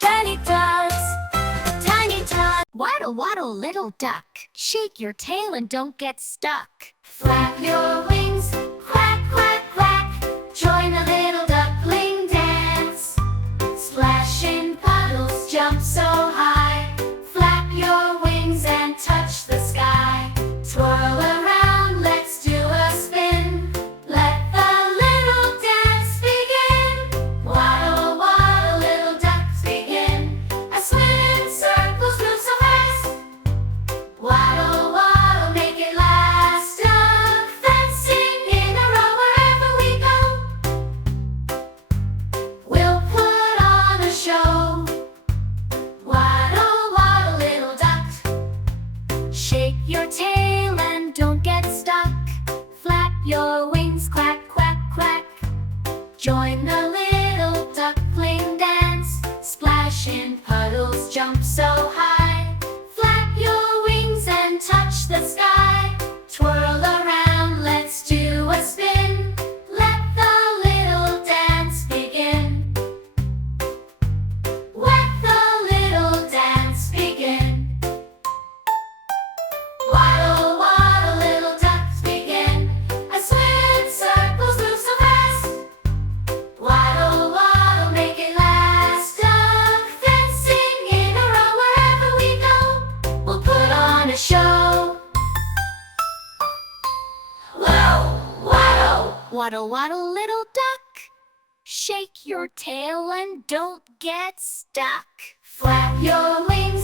tiny tots, tiny tots. Waddle, waddle, little duck, shake your tail and don't get stuck. Flap your wings, quack, quack, quack, join a little duckling dance. Splash in puddles, jump so high, flap your wings and touch the sky. Twirl around, let's do a spin, let the little dance begin. Waddle, waddle, little ducks begin, a swim in circles, move so fast. Waddle, waddle, make it last, duck fencing in a row wherever we go. We'll put on a show. Waddle, waddle, little duck, shake your tail and don't get stuck. Flap your wings, quack, quack, quack, join the little duckling dance. Splash in puddles, jump so high, flap your wings and touch the sky. Twirl around, let's do a spin, let the little dance begin. Let the little dance begin. Waddle, waddle, little ducks begin, a swim in circles, move so fast. Waddle, waddle, make it last, duck fencing in a row wherever we go. We'll put on a show. Waddle, waddle, waddle, waddle, little duck, shake your tail and don't get stuck. Flap your wings,